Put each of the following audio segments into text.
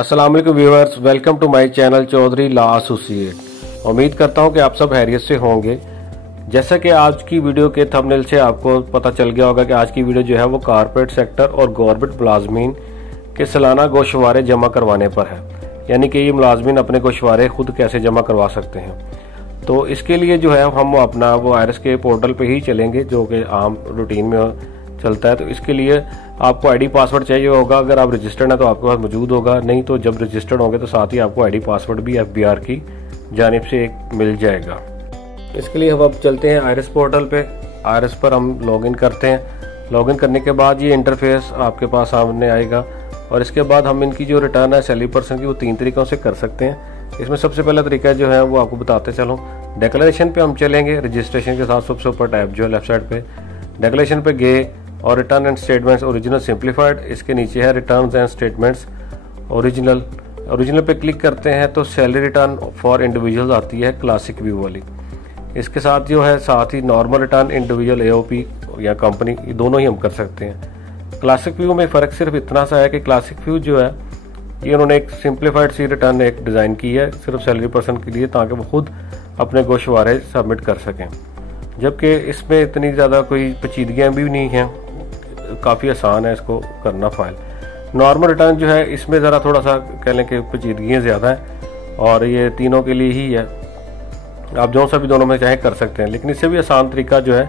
अस्सलाम वालेकुम viewers, welcome to my channel Chaudhary law associate. उम्मीद करता हूं कि आप सब खैरियत से होंगे। जैसा कि आज की वीडियो के थंबनेल से आपको पता चल गया होगा कि आज की वीडियो जो है वो कॉर्पोरेट सेक्टर और गवर्नमेंट मुलाजमीन के सालाना गोशवारे जमा करवाने पर है, यानी कि ये मुलाजमीन अपने गोशवारे खुद कैसे जमा करवा सकते हैं। तो इसके लिए जो है हम अपना वो आईआरएस के पोर्टल पे ही चलेंगे जो कि आम रूटीन में चलता है। तो इसके लिए आपको आईडी पासवर्ड चाहिए होगा। अगर आप रजिस्टर्ड हैं तो आपके पास मौजूद होगा, नहीं तो जब रजिस्टर्ड होंगे तो साथ ही आपको आईडी पासवर्ड भी एफबीआर की जानिब से एक मिल जाएगा। इसके लिए हम अब चलते हैं आईआरएस पोर्टल पे। आईआरएस पर हम लॉगिन करते हैं। लॉगिन करने के बाद ये इंटरफेस आपके पास सामने आएगा और इसके बाद हम इनकी जो रिटर्न है सैलरी पर्सन की वो 3 तरीक़ों से कर सकते हैं। इसमें सबसे पहला तरीका जो है वो आपको बताते चलो। डिक्लेरेशन पे हम चलेंगे, रजिस्ट्रेशन के साथ सबसे ऊपर टैब जो है लेफ्ट साइड पे डिक्लेरेशन पे गए और return and statements original simplified, इसके नीचे है रिटर्न्स एंड स्टेटमेंट्स ओरिजिनल पे क्लिक करते हैं तो सैलरी रिटर्न फॉर इंडिविजुअल आती है क्लासिक व्यू वाली। इसके साथ जो है साथ ही नॉर्मल रिटर्न इंडिविजुअल एओपी या कंपनी, ये दोनों ही हम कर सकते हैं। क्लासिक व्यू में फ़र्क सिर्फ इतना सा है कि क्लासिक व्यू जो है ये उन्होंने एक सिंप्लीफाइड सी रिटर्न एक डिज़ाइन की है सिर्फ सैलरी पर्सन के लिए, ताकि वो खुद अपने गोशवारे सबमिट कर सकें। जबकि इसमें इतनी ज़्यादा कोई पेचीदगियाँ भी नहीं हैं, काफ़ी आसान है इसको करना फाइल। नॉर्मल रिटर्न जो है इसमें ज़रा थोड़ा सा कह लें कि पेचीदगियाँ ज़्यादा हैं और ये तीनों के लिए ही है। आप जो सा भी दोनों में चाहे कर सकते हैं, लेकिन इससे भी आसान तरीका जो है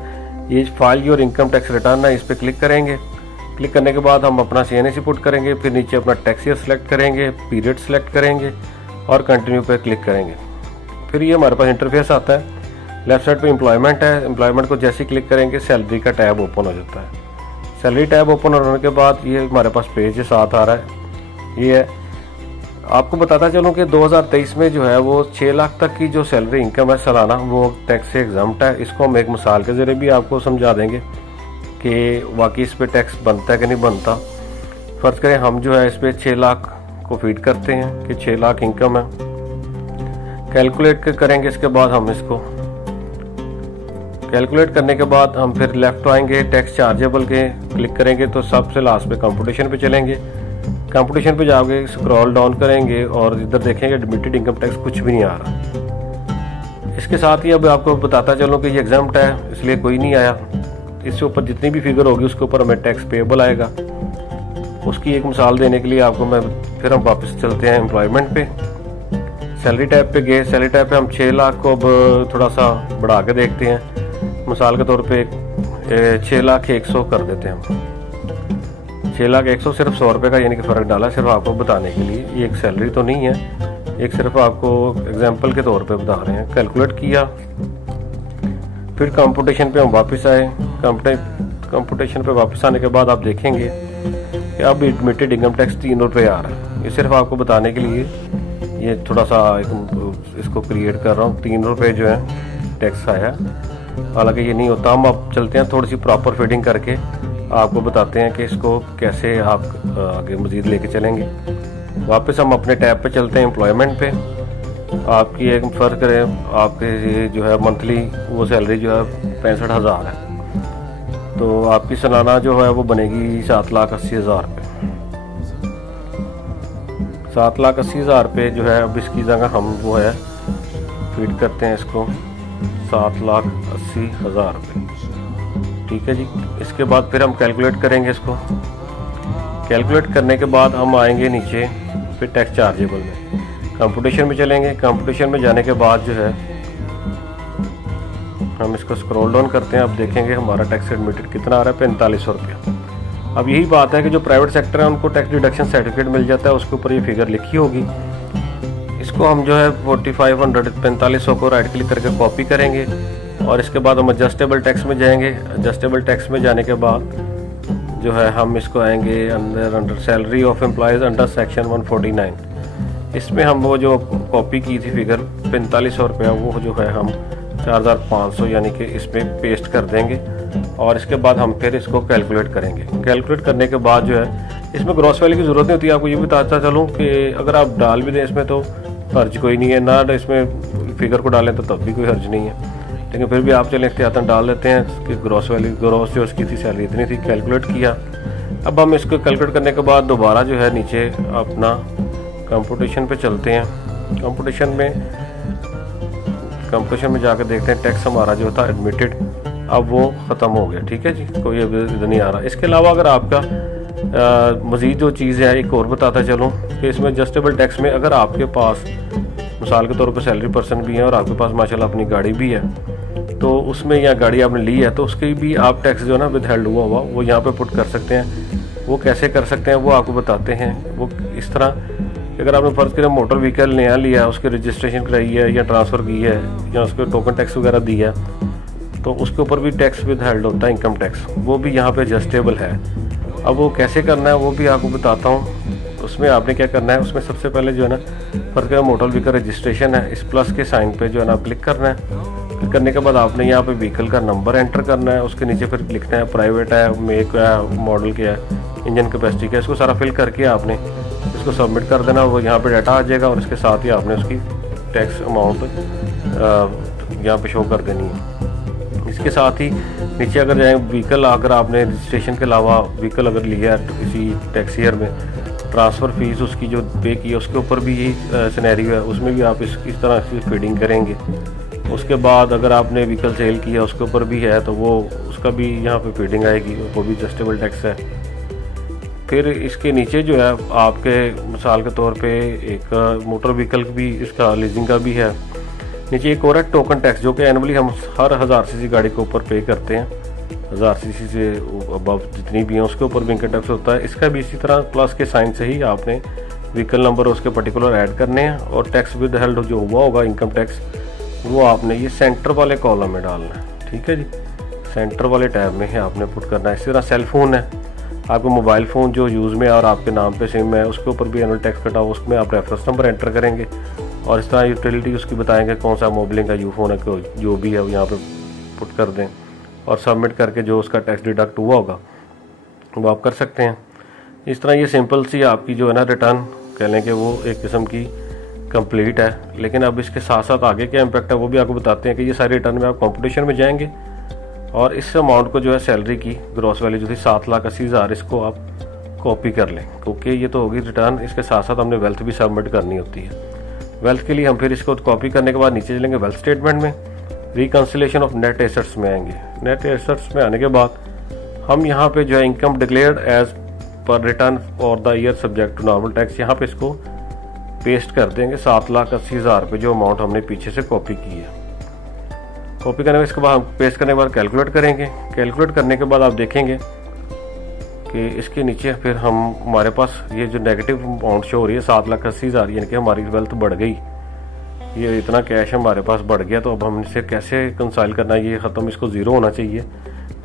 ये file your income tax return है, इस पर क्लिक करेंगे। क्लिक करने के बाद हम अपना CNSE पुट करेंगे, फिर नीचे अपना टैक्स ईयर सेलेक्ट करेंगे, पीरियड सेलेक्ट करेंगे और कंटिन्यू पर क्लिक करेंगे। फिर ये हमारे पास इंटरफेस आता है। लेफ्ट साइड पे एम्प्लॉयमेंट है, एम्प्लॉयमेंट को जैसे ही क्लिक करेंगे सैलरी का टैब ओपन हो जाता है। सैलरी टैब ओपन होने के बाद ये हमारे पास पेज के साथ आ रहा है। ये है, आपको बताता चलूँ कि 2023 में जो है वो 6 लाख तक की जो सैलरी इनकम है सालाना वो टैक्स से एग्जम्प्ट है। इसको हम एक मिसाल के जरिए भी आपको समझा देंगे कि वाकई इस पर टैक्स बनता है कि नहीं बनता। फ़र्ज़ करें हम जो है इस पर 6 लाख को फीड करते हैं कि 6 लाख इनकम है, कैलकुलेट करेंगे। इसके बाद हम इसको कैलकुलेट करने के बाद हम फिर लेफ्ट आएंगे, टैक्स चार्जेबल के क्लिक करेंगे तो सबसे लास्ट पे कंप्यूटेशन पे चलेंगे। कंप्यूटेशन पे जाओगे, स्क्रॉल डाउन करेंगे और इधर देखेंगे एडमिटेड इनकम टैक्स कुछ भी नहीं आ रहा। इसके साथ ही अब आपको बताता चलूँ कि ये एग्जम्प्ट है इसलिए कोई नहीं आया। इससे ऊपर जितनी भी फिगर होगी उसके ऊपर हमें टैक्स पेएबल आएगा। उसकी एक मिसाल देने के लिए आपको मैं फिर हम वापस चलते हैं एम्प्लॉयमेंट पे। सैलरी टैब पे गए, सैलरी टैब पे हम 6 लाख को अब थोड़ा सा बढ़ा के देखते हैं। मिसाल के तौर पे 6,01,000 कर देते हैं हम। 6,01,000 सिर्फ 100 रुपये का यानी कि फ़र्क डाला सिर्फ आपको बताने के लिए। ये एक सैलरी तो नहीं है, एक सिर्फ आपको एग्जांपल के तौर पे बता रहे हैं। कैलकुलेट किया, फिर कंप्यूटेशन पे हम वापस आए। कंप्यूटेशन पे वापस आने के बाद आप देखेंगे कि अब एडमिटेड इनकम टैक्स 3 रुपये आ रहा है। ये सिर्फ आपको बताने के लिए ये थोड़ा सा इसको क्रिएट कर रहा हूँ। 3 रुपये जो है टैक्स आया, हालांकि ये नहीं होता। हम अब चलते हैं थोड़ी सी प्रॉपर फीडिंग करके आपको बताते हैं कि इसको कैसे आप आगे मजीद लेके चलेंगे। वापस हम अपने टैब पे चलते हैं एम्प्लॉयमेंट पे। आपकी एक फ़र्क करें आपके जो है मंथली वो सैलरी जो है 65,000 है, तो आपकी सालाना जो है वो बनेगी 7,80,000 रुपये। 7,80,000 रुपये जो है अब इसकी जगह हम वो है फीड करते हैं इसको 7,80,000 रुपये। ठीक है जी। इसके बाद फिर हम कैलकुलेट करेंगे इसको। कैलकुलेट करने के बाद हम आएंगे नीचे फिर टैक्स चार्जेबल में, कंप्यूटेशन में चलेंगे। कंप्यूटेशन में जाने के बाद जो है हम इसको स्क्रॉल डाउन करते हैं। अब देखेंगे हमारा टैक्स एडमिटेड कितना आ रहा है, 4500 रुपया। अब यही बात है कि जो प्राइवेट सेक्टर है उनको टैक्स डिडक्शन सर्टिफिकेट मिल जाता है, उसके ऊपर ये फिगर लिखी होगी। इसको हम जो है 4500 को राइट क्लिक करके कॉपी करेंगे और इसके बाद हम एडजस्टेबल टैक्स में जाएंगे। एडजस्टेबल टैक्स में जाने के बाद जो है हम इसको आएंगे under salary of employees under section 149। इसमें हम वो जो कॉपी की थी फिगर 4500 रुपया वो जो है हम 4,500 यानी कि इसमें पेस्ट कर देंगे और इसके बाद हम फिर इसको कैलकुलेट करेंगे। कैलकुलेट करने के बाद जो है इसमें ग्रॉस वैल्यू की ज़रूरत नहीं होती। आपको ये भी बताता चलूँ कि अगर आप डाल भी दें इसमें तो हर्ज कोई नहीं है, ना इसमें फिगर को डालें तो तब भी कोई हर्ज नहीं है, लेकिन फिर भी आप चले एहतियातन डाल देते हैं कि ग्रॉस वैल्यू ग्रॉस जो उसकी थी सैलरी इतनी थी। कैलकुलेट किया। अब हम इसको कैलकुलेट करने के बाद दोबारा जो है नीचे अपना कंप्यूटेशन पे चलते हैं। कंप्यूटेशन में जाकर देखते हैं टैक्स हमारा जो था एडमिटेड, अब वो ख़त्म हो गया। ठीक है जी, कोई अब इधर नहीं आ रहा। इसके अलावा अगर आपका मज़ीद जो चीज़ है एक और बताता चलूँ कि इसमें एडजस्टेबल टैक्स में अगर आपके पास मिसाल के तौर पर सैलरी पर्सन भी है और आपके पास माशाल्लाह अपनी गाड़ी भी है, तो उसमें या गाड़ी आपने ली है तो उसकी भी आप टैक्स जो है ना विदहेल्ड हुआ वो यहाँ पे पुट कर सकते हैं। वो कैसे कर सकते हैं वो आपको बताते हैं। वो इस तरह कि अगर आपने फ़र्ज़ करें मोटर व्हीकल नया लिया, उसकी रजिस्ट्रेशन कराई है या ट्रांसफ़र की है या उसके टोकन टैक्स वगैरह दी है, तो उसके ऊपर भी टैक्स विदहेल्ड होता है, इनकम टैक्स, वो भी यहाँ पे एडजस्टेबल है। अब वो कैसे करना है वो भी आपको बताता हूँ। उसमें आपने क्या करना है, उसमें सबसे पहले जो है ना फ़र्ज़ करें मोटर व्हीकल रजिस्ट्रेशन है, इस प्लस के साइन पे जो है ना क्लिक करना है। क्लिक करने के बाद आपने यहाँ पे व्हीकल का नंबर एंटर करना है, उसके नीचे फिर लिखना है प्राइवेट है, मेक है, मॉडल क्या है, इंजन कैपेसिटी क्या है, इसको सारा फिल करके आपने इसको सबमिट कर देना। वो यहाँ पे डाटा आ जाएगा और इसके साथ ही आपने उसकी टैक्स अमाउंट यहाँ पे शो कर देनी है। इसके साथ ही नीचे अगर जाए व्हीकल, अगर आपने रजिस्ट्रेशन के अलावा व्हीकल अगर लिया है किसी टैक्स ईयर में, ट्रांसफ़र फीस उसकी जो पे की है उसके ऊपर भी यही सिनेरियो है, उसमें भी आप इस तरह से फीडिंग करेंगे। उसके बाद अगर आपने व्हीकल सेल किया उसके ऊपर भी है तो वो उसका भी यहाँ पे फीडिंग आएगी, वो भी एडजस्टेबल टैक्स है। फिर इसके नीचे जो है आपके मिसाल के तौर पे एक मोटर व्हीकल भी, इसका लीजिंग का भी है। नीचे एक और है टोकन टैक्स, जो कि एनुअली हम हर 1000 सीसी गाड़ी के ऊपर पे करते हैं। 1000 सीसी से अबव जितनी भी हैं उसके ऊपर भी इनकम टैक्स होता है। इसका भी इसी तरह प्लस के साइन से ही आपने व्हीकल नंबर उसके पर्टिकुलर ऐड करने हैं और टैक्स विदहेल्ड जो हुआ होगा इनकम टैक्स, वो आपने ये सेंटर वाले कॉलम में डालना है। ठीक है जी, सेंटर वाले टैब में ही आपने पुट करना है। इसी तरह सेल फ़ोन है, आपका मोबाइल फ़ोन जो यूज़ में और आपके नाम पे सिम है, उसके ऊपर भी एनुअल टैक्स कटा हुआ, उसमें आप रेफरेंस नंबर एंटर करेंगे और इस तरह यूटिलिटी उसकी बताएंगे कौन सा मोबिलिंग का यू फ़ोन है, जो भी है वो यहाँ पे पुट कर दें और सबमिट करके जो उसका टैक्स डिडक्ट हुआ होगा वो आप कर सकते हैं। इस तरह ये सिंपल सी आपकी जो है ना रिटर्न कह लें कि वो एक किस्म की कंप्लीट है। लेकिन अब इसके साथ साथ आगे क्या इम्पैक्ट है वो भी आपको बताते हैं कि ये सारी रिटर्न में आप कंपटीशन में जाएंगे और इस अमाउंट को जो है सैलरी की ग्रॉस वैल्यू जो थी 7,80,000, इसको आप कॉपी कर लें, क्योंकि ये तो होगी रिटर्न। इसके साथ साथ हमने वेल्थ भी सबमिट करनी होती है। वेल्थ के लिए हम फिर इसको कॉपी करने के बाद नीचे चलेंगे वेल्थ स्टेटमेंट में, रिकंसिलेशन ऑफ नेट एसेट्स में आएंगे। नेट एसेट्स में आने के बाद हम यहाँ पे जो है income declared as per return for the year subject to normal tax, यहाँ पे इसको पेस्ट कर देंगे 7,80,000 पे जो अमाउंट हमने पीछे से कॉपी की है। कॉपी करने के इसके बाद हम पेस्ट करने के बाद कैलकुलेट करेंगे। कैलकुलेट करने के बाद आप देखेंगे कि इसके नीचे फिर हमारे पास ये जो नेगेटिव अमाउंट शो हो रही है 7,80,000, यानी कि हमारी वेल्थ बढ़ गई, ये इतना कैश हमारे पास बढ़ गया। तो अब हम इसे कैसे कंसाइल करना है, ये ख़त्म, इसको ज़ीरो होना चाहिए।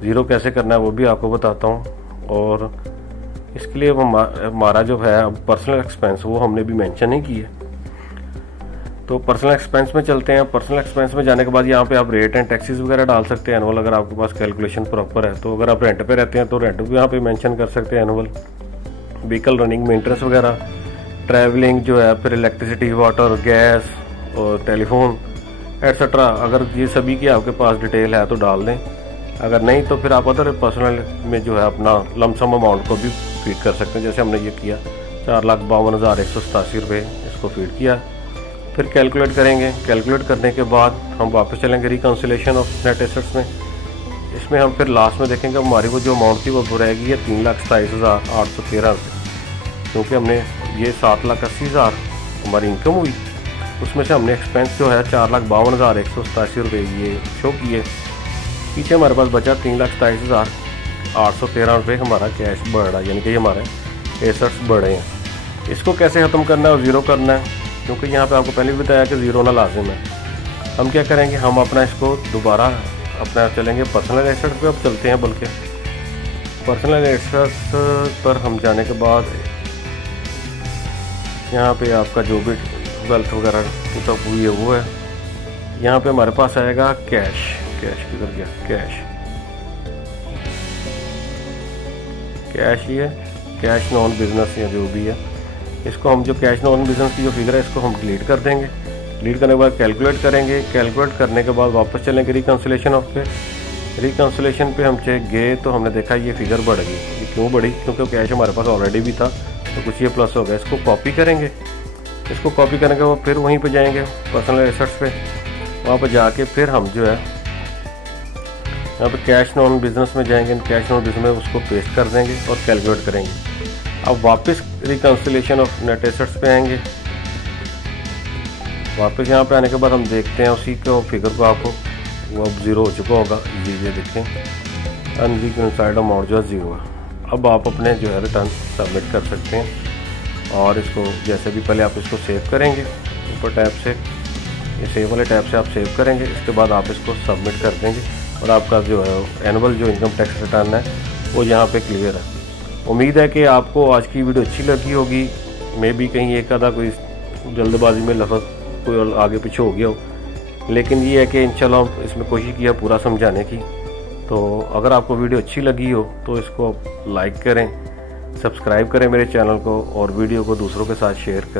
ज़ीरो कैसे करना है वो भी आपको बताता हूँ। और इसके लिए हमारा जो है पर्सनल एक्सपेंस वो हमने भी मेंशन नहीं की है, तो पर्सनल एक्सपेंस में चलते हैं। पर्सनल एक्सपेंस में जाने के बाद यहाँ पे आप रेट एंड टैक्सेस वगैरह डाल सकते हैं एनुअल, अगर आपके पास कैलकुलेशन प्रॉपर है। तो अगर आप रेंट पे रहते हैं तो रेंट भी यहाँ पे मेंशन कर सकते हैं एनुअल। व्हीकल रनिंग मेंटेनेंस वगैरह, ट्रैवलिंग जो है, फिर इलेक्ट्रिसिटी, वाटर, गैस और टेलीफोन एट्सट्रा, अगर ये सभी की आपके पास डिटेल है तो डाल दें। अगर नहीं तो फिर आप अदर पर्सनल में जो है अपना लमसम अमाउंट को भी फीड कर सकते हैं, जैसे हमने ये किया 4,52,187 रुपये इसको फीड किया। फिर कैलकुलेट करेंगे। कैलकुलेट करने के बाद हम वापस चलेंगे रिकंसिलेशन ऑफ नेट एसेट्स में। इसमें हम फिर लास्ट में देखेंगे हमारी वो जो अमाउंट थी वो रहेगी है 3,27,813 रुपये, क्योंकि हमने ये 7,80,000 हमारी इनकम हुई, उसमें से हमने एक्सपेंस जो है 4,52,187 रुपये ये शो किए। पीछे हमारे पास बचा 3,27,813 रुपये हमारा कैश बढ़ रहा है, यानी कि हमारे एसेट्स बढ़े हैं। इसको कैसे ख़त्म करना है और ज़ीरो करना है, क्योंकि यहाँ पे आपको पहले भी बताया कि ज़ीरो ना लाजिम है। हम क्या करेंगे, हम अपना इसको दोबारा अपना चलेंगे पर्सनल एसेट्स पे। अब चलते हैं, बल्कि पर्सनल एसेट्स पर हम जाने के बाद यहाँ पे आपका जो भी वेल्थ वगैरह तो हुई है वो है। यहाँ पे हमारे पास आएगा कैश। कैश किधर गया, कैश ये कैश नॉन बिजनेस या जो भी है, इसको हम जो कैश नॉन बिजनेस की जो फिगर है इसको हम डिलीट कर देंगे। डिलीट करने के बाद कैलकुलेट करेंगे। कैलकुलेट करने के बाद वापस चलेंगे रिकंसिलेशन ऑफ पे। रिकंसिलेशन पे हम चेक गए तो हमने देखा ये फिगर बढ़ गई। ये क्यों बढ़ी, क्योंकि कैश हमारे पास ऑलरेडी भी था तो कुछ ये प्लस हो गया। इसको कॉपी करेंगे। इसको कॉपी करने के बाद फिर वहीं पे जाएंगे पर्सनल एसेट्स पे, वहाँ पर जाके फिर हम जो है यहाँ पे कैश नॉन बिजनेस में जाएंगे, कैश नॉन बिजनेस में उसको पेस्ट कर देंगे और कैलकुलेट करेंगे। अब वापस रिकन्सिलेशन ऑफ नेट एसेट्स पे आएंगे। वापस यहाँ पे आने के बाद हम देखते हैं उसी को फिगर को, आपको वो अब ज़ीरो हो चुका होगा, ये देखें अनरिकन्साइल्ड अमाउंट जो है ज़ीरो है। अब आप अपने जो है रिटर्न सबमिट कर सकते हैं। और इसको जैसे भी पहले आप इसको सेव करेंगे ऊपर टैब से, ये सेव वाले टैब से आप सेव करेंगे, इसके बाद आप इसको सबमिट कर देंगे और आपका जो है एनुअल जो इनकम टैक्स रिटर्न है वो यहाँ पे क्लियर है। उम्मीद है कि आपको आज की वीडियो अच्छी लगी होगी। मे भी कहीं एक आधा कोई जल्दबाजी में लफ्ज़ कोई आगे पीछे हो गया हो, लेकिन ये है कि इंशाल्लाह इसमें कोशिश किया पूरा समझाने की। तो अगर आपको वीडियो अच्छी लगी हो तो इसको लाइक करें, सब्सक्राइब करें मेरे चैनल को और वीडियो को दूसरों के साथ शेयर करें।